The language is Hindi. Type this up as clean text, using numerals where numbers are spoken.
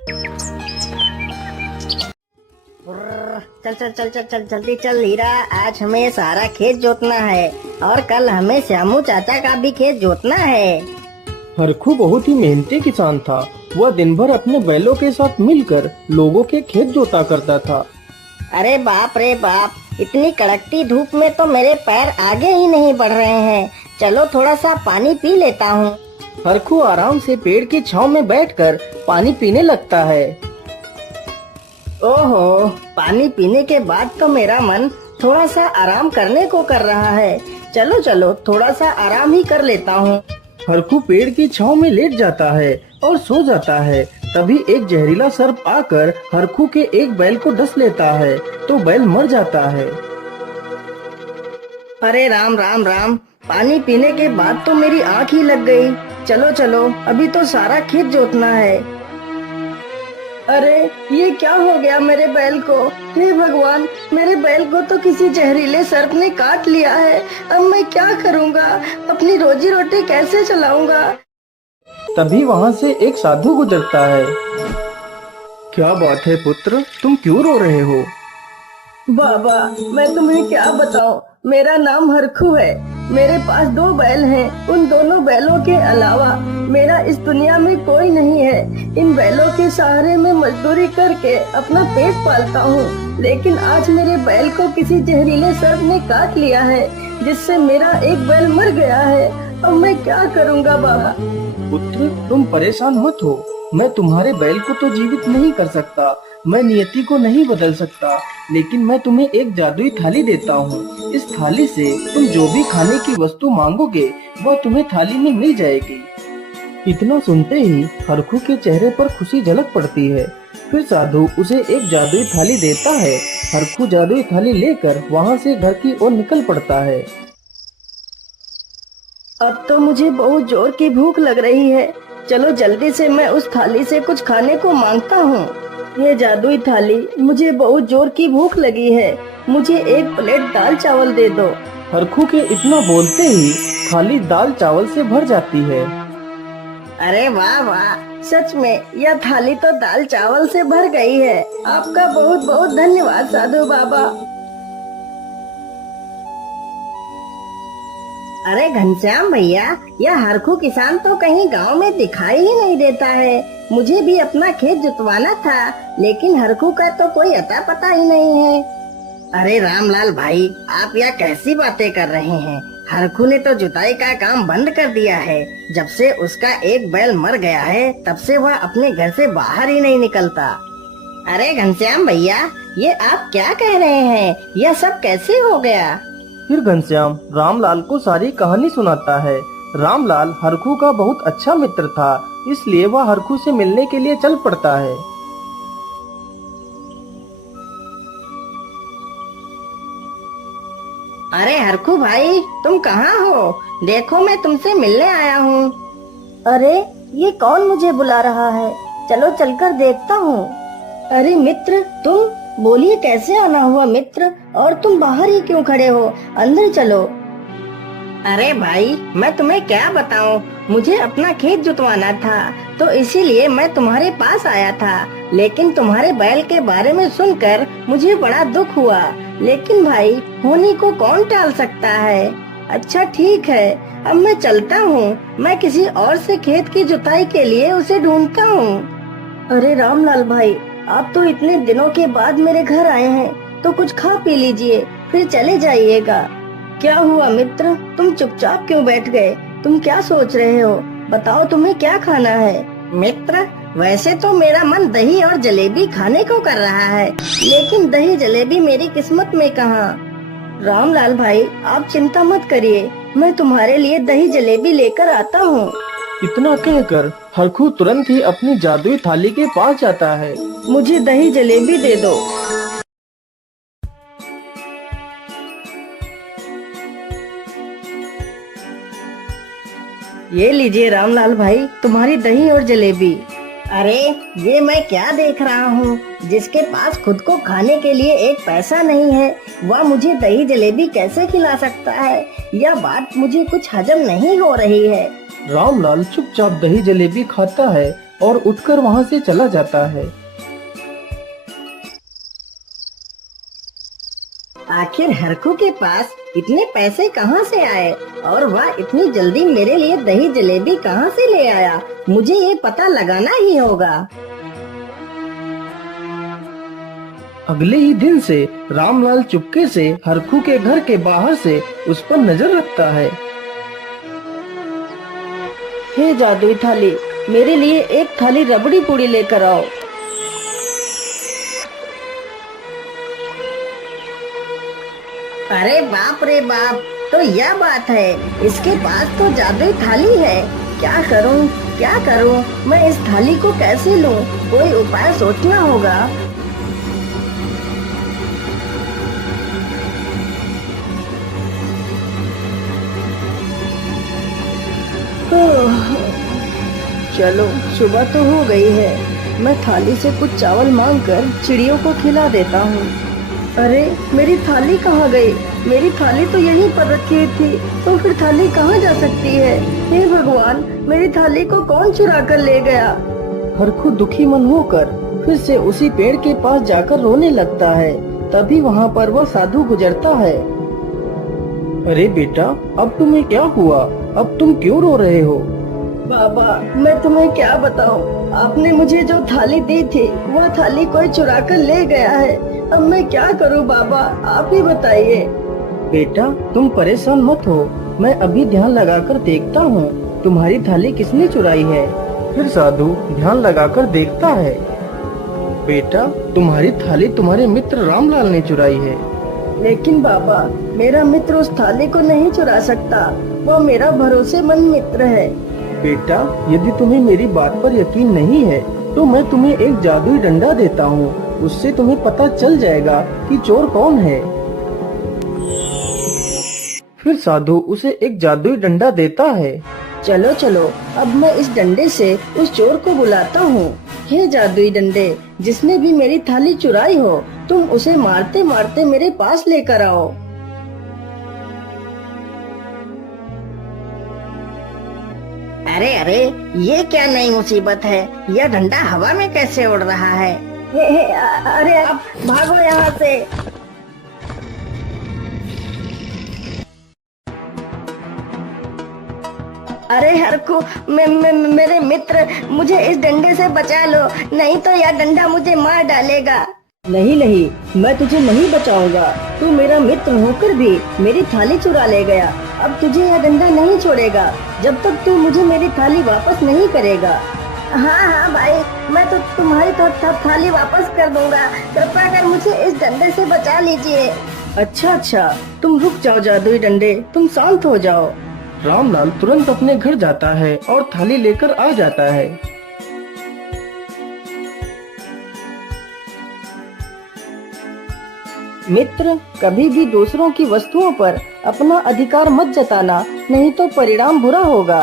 चल चल चल चल चल जल्दी चल हीरा, आज हमें सारा खेत जोतना है और कल हमें श्यामू चाचा का भी खेत जोतना है। हरखू बहुत ही मेहनती किसान था। वह दिन भर अपने बैलों के साथ मिलकर लोगों के खेत जोता करता था। अरे बाप रे बाप, इतनी कड़कती धूप में तो मेरे पैर आगे ही नहीं बढ़ रहे हैं। चलो थोड़ा सा पानी पी लेता हूँ। हरखू आराम से पेड़ की छांव में बैठकर पानी पीने लगता है। ओहो, पानी पीने के बाद तो मेरा मन थोड़ा सा आराम करने को कर रहा है। चलो चलो थोड़ा सा आराम ही कर लेता हूँ। हरखू पेड़ की छांव में लेट जाता है और सो जाता है। तभी एक जहरीला सर्प आकर हरखू के एक बैल को डस लेता है तो बैल मर जाता है। अरे राम राम राम, पानी पीने के बाद तो मेरी आँख ही लग गई। चलो चलो अभी तो सारा खेत जोतना है। अरे ये क्या हो गया मेरे बैल को? हे भगवान, मेरे बैल को तो किसी जहरीले सर्प ने काट लिया है। अब मैं क्या करूँगा? अपनी रोजी रोटी कैसे चलाऊंगा? तभी वहाँ से एक साधु गुजरता है। क्या बात है पुत्र, तुम क्यों रो रहे हो? बाबा, मैं तुम्हें क्या बताऊं, मेरा नाम हरखू है। मेरे पास 2 बैल हैं। उन दोनों बैलों के अलावा मेरा इस दुनिया में कोई नहीं है। इन बैलों के सहारे मैं मजदूरी करके अपना पेट पालता हूँ। लेकिन आज मेरे बैल को किसी जहरीले सर्प ने काट लिया है, जिससे मेरा एक बैल मर गया है। अब मैं क्या करूँगा बाबा? पुत्र, तुम परेशान मत हो। मैं तुम्हारे बैल को तो जीवित नहीं कर सकता, मैं नियति को नहीं बदल सकता, लेकिन मैं तुम्हें एक जादुई थाली देता हूँ। इस थाली से तुम जो भी खाने की वस्तु मांगोगे वह तुम्हें थाली में मिल जाएगी। इतना सुनते ही हरखू के चेहरे पर खुशी झलक पड़ती है। फिर साधु उसे एक जादुई थाली देता है। हरखू जादुई थाली लेकर वहाँ से घर की ओर निकल पड़ता है। अब तो मुझे बहुत जोर की भूख लग रही है। चलो जल्दी से मैं उस थाली से कुछ खाने को मांगता हूँ। ये जादुई थाली, मुझे बहुत जोर की भूख लगी है। मुझे एक प्लेट दाल चावल दे दो। हरखू के इतना बोलते ही थाली दाल चावल से भर जाती है। अरे वाह वाह, सच में यह थाली तो दाल चावल से भर गई है। आपका बहुत बहुत धन्यवाद साधु बाबा। अरे घनश्याम भैया, यह हरखू किसान तो कहीं गांव में दिखाई ही नहीं देता है। मुझे भी अपना खेत जुतवाना था, लेकिन हरखू का तो कोई अता पता ही नहीं है। अरे रामलाल भाई, आप यह कैसी बातें कर रहे हैं? हरखू ने तो जुताई का काम बंद कर दिया है। जब से उसका एक बैल मर गया है, तब से वह अपने घर से बाहर ही नहीं निकलता। अरे घनश्याम भैया, ये आप क्या कह रहे हैं? यह सब कैसे हो गया? फिर घनश्याम रामलाल को सारी कहानी सुनाता है। रामलाल हरखू का बहुत अच्छा मित्र था, इसलिए वह हरखू से मिलने के लिए चल पड़ता है। अरे हरखू भाई, तुम कहाँ हो? देखो मैं तुमसे मिलने आया हूँ। अरे ये कौन मुझे बुला रहा है? चलो चलकर देखता हूँ। अरे मित्र, तुम बोलिए, कैसे आना हुआ मित्र? और तुम बाहर ही क्यों खड़े हो? अंदर चलो। अरे भाई, मैं तुम्हें क्या बताऊं, मुझे अपना खेत जुतवाना था, तो इसीलिए मैं तुम्हारे पास आया था। लेकिन तुम्हारे बैल के बारे में सुनकर मुझे बड़ा दुख हुआ। लेकिन भाई, होनी को कौन टाल सकता है? अच्छा ठीक है, अब मैं चलता हूँ। मैं किसी और से खेत की जुताई के लिए उसे ढूंढता हूँ। अरे रामलाल भाई, आप तो इतने दिनों के बाद मेरे घर आए हैं, तो कुछ खा पी लीजिए, फिर चले जाइएगा। क्या हुआ मित्र, तुम चुपचाप क्यों बैठ गए? तुम क्या सोच रहे हो? बताओ, तुम्हें क्या खाना है? मित्र, वैसे तो मेरा मन दही और जलेबी खाने को कर रहा है, लेकिन दही जलेबी मेरी किस्मत में कहाँ। रामलाल भाई, आप चिंता मत करिए, मैं तुम्हारे लिए दही जलेबी लेकर आता हूँ। इतना कहकर हरखू तुरंत ही अपनी जादुई थाली के पास जाता है। मुझे दही जलेबी दे दो। ये लीजिए रामलाल भाई, तुम्हारी दही और जलेबी। अरे ये मैं क्या देख रहा हूँ? जिसके पास खुद को खाने के लिए एक पैसा नहीं है, वह मुझे दही जलेबी कैसे खिला सकता है? यह बात मुझे कुछ हजम नहीं हो रही है। रामलाल चुपचाप दही जलेबी खाता है। और उठकर वहाँ से चला जाता है। आखिर हरखू के पास इतने पैसे कहाँ से आए और वह इतनी जल्दी मेरे लिए दही जलेबी कहाँ से ले आया? मुझे ये पता लगाना ही होगा। अगले ही दिन से रामलाल चुपके से हरखू के घर के बाहर से उस पर नजर रखता है। हे जादुई थाली, मेरे लिए एक थाली रबड़ी पूड़ी लेकर आओ। अरे बाप रे बाप, तो यह बात है, इसके पास तो जादुई थाली है। क्या करूं, क्या करूं? मैं इस थाली को कैसे लूं? कोई उपाय सोचना होगा। चलो, सुबह तो हो गई है। मैं थाली से कुछ चावल मांगकर चिड़ियों को खिला देता हूँ। अरे मेरी थाली कहाँ गई? मेरी थाली तो यहीं पर रखी थी, तो फिर थाली कहाँ जा सकती है? हे भगवान, मेरी थाली को कौन चुरा कर ले गया? हरखू दुखी मन होकर फिर से उसी पेड़ के पास जाकर रोने लगता है। तभी वहाँ पर वह साधु गुजरता है। अरे बेटा, अब तुम्हें क्या हुआ? अब तुम क्यों रो रहे हो? बाबा, मैं तुम्हें क्या बताऊं? आपने मुझे जो थाली दी थी, वह थाली कोई चुरा कर ले गया है। अब मैं क्या करूं बाबा, आप ही बताइए। बेटा, तुम परेशान मत हो, मैं अभी ध्यान लगाकर देखता हूँ तुम्हारी थाली किसने चुराई है। फिर साधु ध्यान लगाकर देखता है। बेटा, तुम्हारी थाली तुम्हारे मित्र रामलाल ने चुराई है। लेकिन बाबा, मेरा मित्र उस थाली को नहीं चुरा सकता, वो मेरा भरोसेमंद मित्र है। बेटा, यदि तुम्हें मेरी बात पर यकीन नहीं है तो मैं तुम्हें एक जादुई डंडा देता हूँ, उससे तुम्हें पता चल जाएगा कि चोर कौन है। फिर साधु उसे एक जादुई डंडा देता है। चलो चलो, अब मैं इस डंडे से उस चोर को बुलाता हूँ। हे जादुई डंडे, जिसने भी मेरी थाली चुराई हो, तुम उसे मारते मारते मेरे पास लेकर आओ। अरे अरे, ये क्या नई मुसीबत है? यह डंडा हवा में कैसे उड़ रहा है? अरे आप भागो यहाँ से। अरे हरखू, मेरे मित्र, मुझे इस डंडे से बचा लो, नहीं तो यह डंडा मुझे मार डालेगा। नहीं नहीं, मैं तुझे नहीं बचाऊंगा। तू मेरा मित्र होकर भी मेरी थाली चुरा ले गया। अब तुझे यह डंडा नहीं छोड़ेगा जब तक तू मुझे मेरी थाली वापस नहीं करेगा। हाँ हाँ भाई, मैं तो तुम्हारी थाली वापस कर दूंगा। कृपया कर मुझे इस डंडे से बचा लीजिए। अच्छा अच्छा, तुम रुक जाओ जादुई डंडे, तुम शांत हो जाओ। रामलाल तुरंत अपने घर जाता है और थाली लेकर आ जाता है। मित्र, कभी भी दूसरों की वस्तुओं पर अपना अधिकार मत जताना, नहीं तो परिणाम बुरा होगा।